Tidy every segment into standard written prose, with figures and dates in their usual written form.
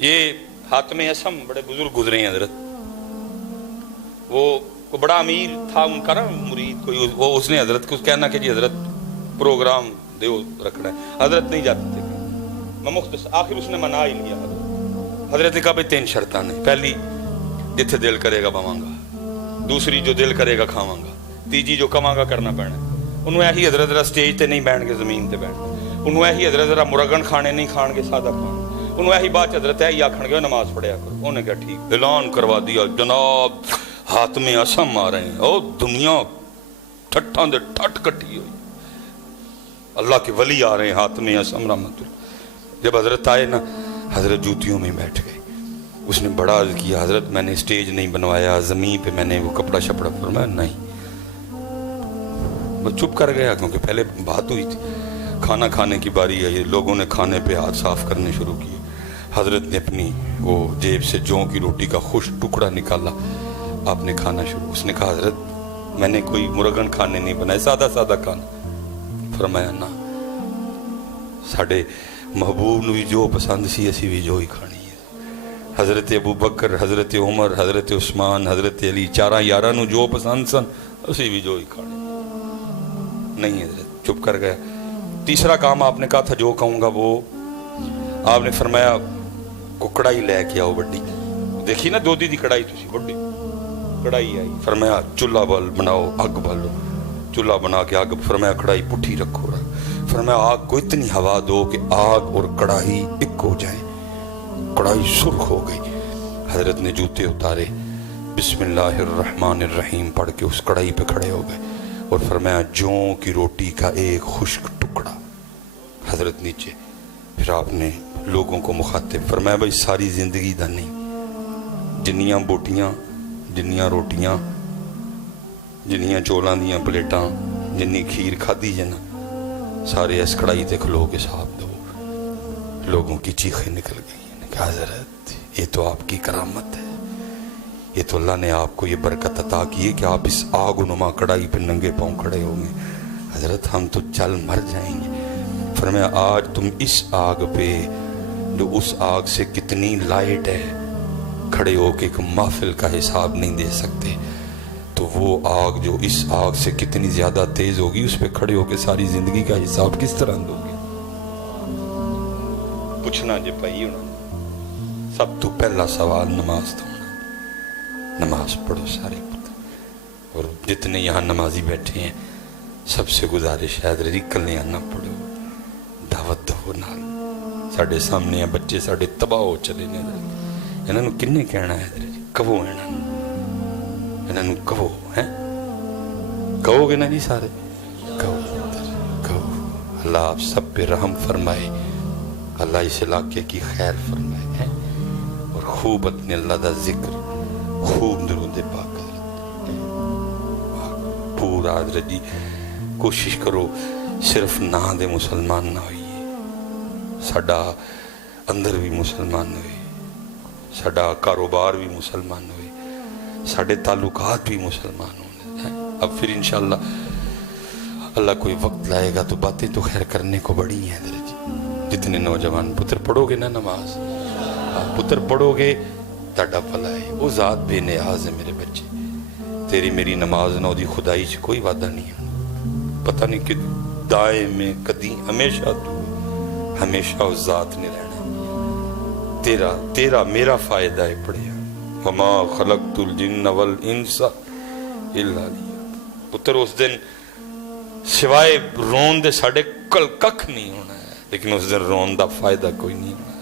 یہ حاتم اسم بڑے بزرگ گزرے ہیں حضرت، وہ بڑا امیر تھا ان کا نا مرید کوئی، وہ اس نے حضرت کو کہنا کہ جی حضرت پروگرام دیو رکھنا ہے، حضرت نہیں جاتے تھے، میں مختصر آخر اس نے منا ہی لیا۔ حضرت نے کہا بھائی 3 شرطاں نے، پہلی جتھے دل کرے گا بواں گا، دوسری جو دل کرے گا کھاواں گا، تیجی جو کواں گا کرنا پینا۔ انہوں ایہی حضرت ذرا سٹیج تے نہیں بیٹھ کے زمین تے بیٹھ، انہوں ایہی حضرت ذرا مرغن کھانے نہیں کھان کے سادہ کھان، انہوں ایہی بات حضرت ایہی آکھن گے نماز پڑھیا کرو۔ انہوں نے کہا ٹھیک، اعلان کروا دیا جناب حاتم اسم آ رہے ہیں، او دنیا ٹھٹاں دے ٹھٹ کٹی ہوئی، اللہ کے ولی آ رہے ہیں حاتم اسم رحمت اللہ۔ جب حضرت آئے نا، حضرت جوتیوں میں بیٹھ گئے۔ اس نے بڑا عرض کیا حضرت میں نے اسٹیج نہیں بنوایا، زمین پہ میں نے وہ کپڑا شپڑا، فرمایا نہیں۔ وہ چپ کر گیا کیونکہ پہلے بات ہوئی تھی، کھانا کھانے کی باری آئی، لوگوں نے کھانے پہ ہاتھ صاف کرنے شروع کیے۔ حضرت نے اپنی وہ جیب سے جوں کی روٹی کا خوش ٹکڑا نکالا، آپ نے کھانا شروع۔ اس نے کہا حضرت میں نے کوئی مرغن کھانے نہیں بنائے، سادہ سادہ کھانا۔ فرمایا نہ، ساڑھے محبوب نے بھی جو پسند سی اسی بھی جو ہی کھانی ہے۔ حضرت ابو بکر، حضرت عمر، حضرت عثمان، حضرت علی، 4 یاراں نو جو پسند سن اسی بھی جو ہی کھانی۔ نہیں حضرت چپ کر گیا۔ تیسرا کام آپ نے کہا تھا جو کہوں گا وہ، آپ نے فرمایا کو کڑائی لے کے آؤ بڑی، دیکھی نا دودھی دی کڑائی تسی بڑی کڑائی آئی، فرمایا چولہا بال بناؤ، اگ بالو، چولہا بنا کے آگ، فرمایا کڑائی پٹھی رکھو، فرمایا آگ کو اتنی ہوا دو کہ آگ اور کڑاہی ایک ہو جائیں۔ کڑائی سرخ ہو گئی۔ حضرت نے جوتے اتارے، بسم اللہ الرحمن الرحیم پڑھ کے اس کڑائی پہ کھڑے ہو گئے اور فرمایا جوں کی روٹی کا ایک خشک ٹکڑا۔ حضرت نیچے، پھر آپ نے لوگوں کو مخاطب فرمایا بھائی ساری زندگی دا نہیں، جنیاں بوٹیاں، جنیاں روٹیاں، جنیاں چولاں دیاں پلیٹاں، جنی کھیر کھادی جنا، سارے اس کڑائی تے کھلو کے صاحب دو۔ لوگوں کی چیخیں نکل گئی۔ کہا حضرت یہ تو آپ کی کرامت ہے، یہ تو اللہ نے آپ کو یہ برکت عطا کی ہے کہ آپ اس آگ و نما کڑائی پہ ننگے پاؤں کھڑے ہوں گے۔ حضرت ہم تو چل مر جائیں گے۔ فرمایا آج تم اس آگ پہ جو اس آگ سے کتنی لائٹ ہے کھڑے ہو کے ایک محفل کا حساب نہیں دے سکتے، تو وہ آگ جو اس آگ سے کتنی زیادہ تیز ہوگی اس پہ کھڑے ہو کے ساری زندگی کا حساب کس طرح دو گے؟ پوچھنا جے پائی انہوں نے۔ سب تو پہلا سوال نماز تو ہونا، نماز پڑھو سارے پتر، اور جتنے یہاں نمازی بیٹھے ہیں سب سے گزارش ہے حضرت کلے آنا پڑھو، دعوت دو نال۔ ساڑھے سامنے ہیں بچے ساڑھے تباہ ہو چلے نے، انہوں نے کنے کہنا ہے حضرت کہو انہوں نے کہو ہیں، کہو گے نا جی سارے، کہو کہو۔ اللہ آپ سب پہ رحم فرمائے، اللہ اس علاقے کی خیر فرمائے، اور خوب اپنے اللہ دا ذکر، خوب درود پاک پورا حضرت جی کوشش کرو صرف نہ دے مسلمان نہ ہوئیے، ساڑا اندر بھی مسلمان ہوئے، ساڑا کاروبار بھی مسلمان ہوئے، ساڑے تعلقات بھی مسلمان ہونے ہیں۔ اب پھر انشاءاللہ اللہ کوئی وقت لائے گا تو باتیں تو خیر کرنے کو بڑی ہیں حضرت جی۔ جتنے نوجوان پتر پڑھو گے نا نماز، پتر پڑھو گے تاڑا بھلا ہے، وہ ذات بے نیاز ہے میرے بچے، تیری میری نماز نہ دی خدائی سے کوئی وعدہ نہیں ہے، پتہ نہیں کہ دائیں میں کدی ہمیشہ تو ہمیشہ اس ذات نے رہنا، تیرا میرا فائدہ ہے پڑھیا، وما خلقت الجن والانس الا لیا۔ پتر اس دن سوائے رون دے ساڑھے کل ککھ نہیں ہونا ہے، لیکن اس دن رون دا فائدہ کوئی نہیں ہونا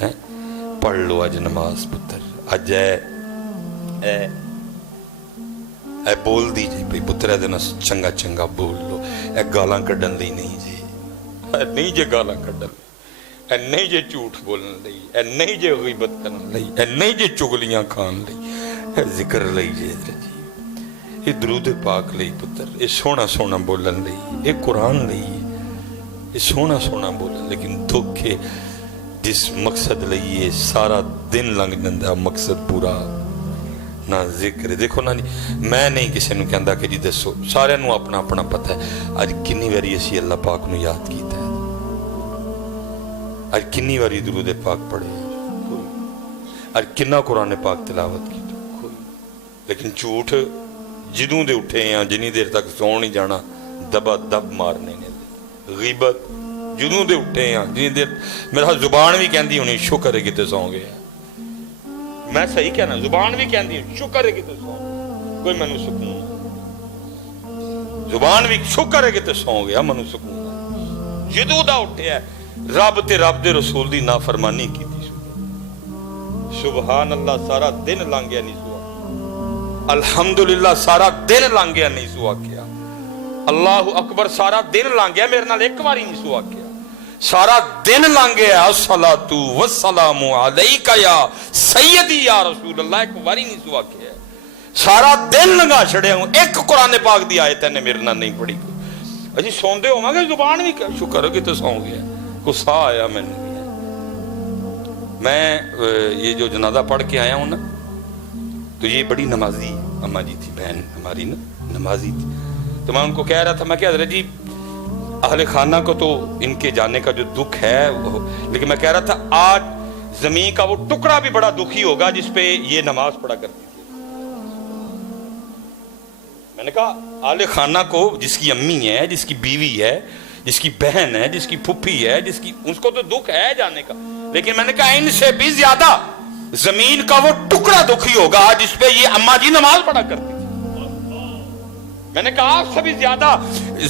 ہے۔ پڑھ لو اج نماز پتر، اج اے بول دی جی بھئی پتر اے دن چنگا چنگا بول لو، اے گالاں کڈن لی نہیں جی، اے نہیں جے گالاں کڈن لی، اے نہیں جے جھوٹ بولن لئی، اے نہیں جے غیبت کرن لئی، اے نہیں جے چگلیاں کھان لئی، اے ذکر لئی جے حضرت جی، اے درود پاک لئی پتر، اے سونا سونا بولن لئی، اے قرآن لئی، اے سونا سونا بولن، لیکن دکھے جس مقصد لئیے سارا دن لنگ جندہ مقصد پورا نہ ذکر۔ دیکھو نا جی، میں نہیں کسی نے کہندا کہ جی دسو، سارے نو اپنا اپنا پتہ ہے آج کنی واری اسی اللہ پاک نو یاد کیتا ہے، آج کنی واری درود پاک پڑھے، اور کنا قرآن پاک تلاوت کی کوئی. لیکن جھوٹ جدوں دے اٹھے ہیں جنی دیر تک سو نہیں جانا دبا دب مارنے نے. غیبت جدوں دے اٹھے ہیں جنی دیر میرا زبان بھی کہندی ہونی شکر ہے کتے سو گئے. میں صحیح کہنا زبان بھی کہندی شکر ہے کتے سو کوئی مینوں سکون. زبان بھی شکر ہے کتے سو گیا منو سکون. جدوں دا اٹھیا رب تے رب دے رسول دی نافرمانی کی تھی. سبحان اللہ سارا دن لنگ گیا نہیں سوا. الحمدللہ سارا دن لنگ گیا نہیں سوا کیا. اللہ اکبر سارا دن لنگ گیا میرے نال ایک باری نہیں سوا کیا. سارا دن لنگ گیا الصلاۃ والسلام علیک یا سیدی یا رسول اللہ ایک باری نہیں سوا کیا. سارا دن لنگا چھڑے ہوں ایک قرآن پاک دی آیت نے میرے نال نہیں پڑھی. اجی سوندے ہو گے زبان بھی شکر ہے کہ تو سو گیا. کو سا آیا میں یہ جو جنازہ پڑھ کے آیا ہوں نا تو یہ بڑی نمازی اماں جی تھی بہن ہماری نا نمازی تھی. تو میں ان کو کہہ رہا تھا میں کہ حضرت جی اہل خانہ کو تو ان کے جانے کا جو دکھ ہے لیکن میں کہہ رہا تھا آج زمین کا وہ ٹکڑا بھی بڑا دکھی ہوگا جس پہ یہ نماز پڑھا کرتی تھی. میں نے کہا اہل خانہ کو جس کی امی ہے جس کی بیوی ہے جس کی بہن ہے جس کی پھپھی ہے جس کی اس کو تو دکھ ہے جانے کا لیکن میں نے کہا ان سے بھی زیادہ زمین کا وہ ٹکڑا دکھی ہوگا جس پہ یہ اماں جی نماز پڑھا کرتی تھی. میں نے کہا آپ سے بھی زیادہ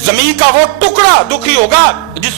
زمین کا وہ ٹکڑا دکھی ہوگا جس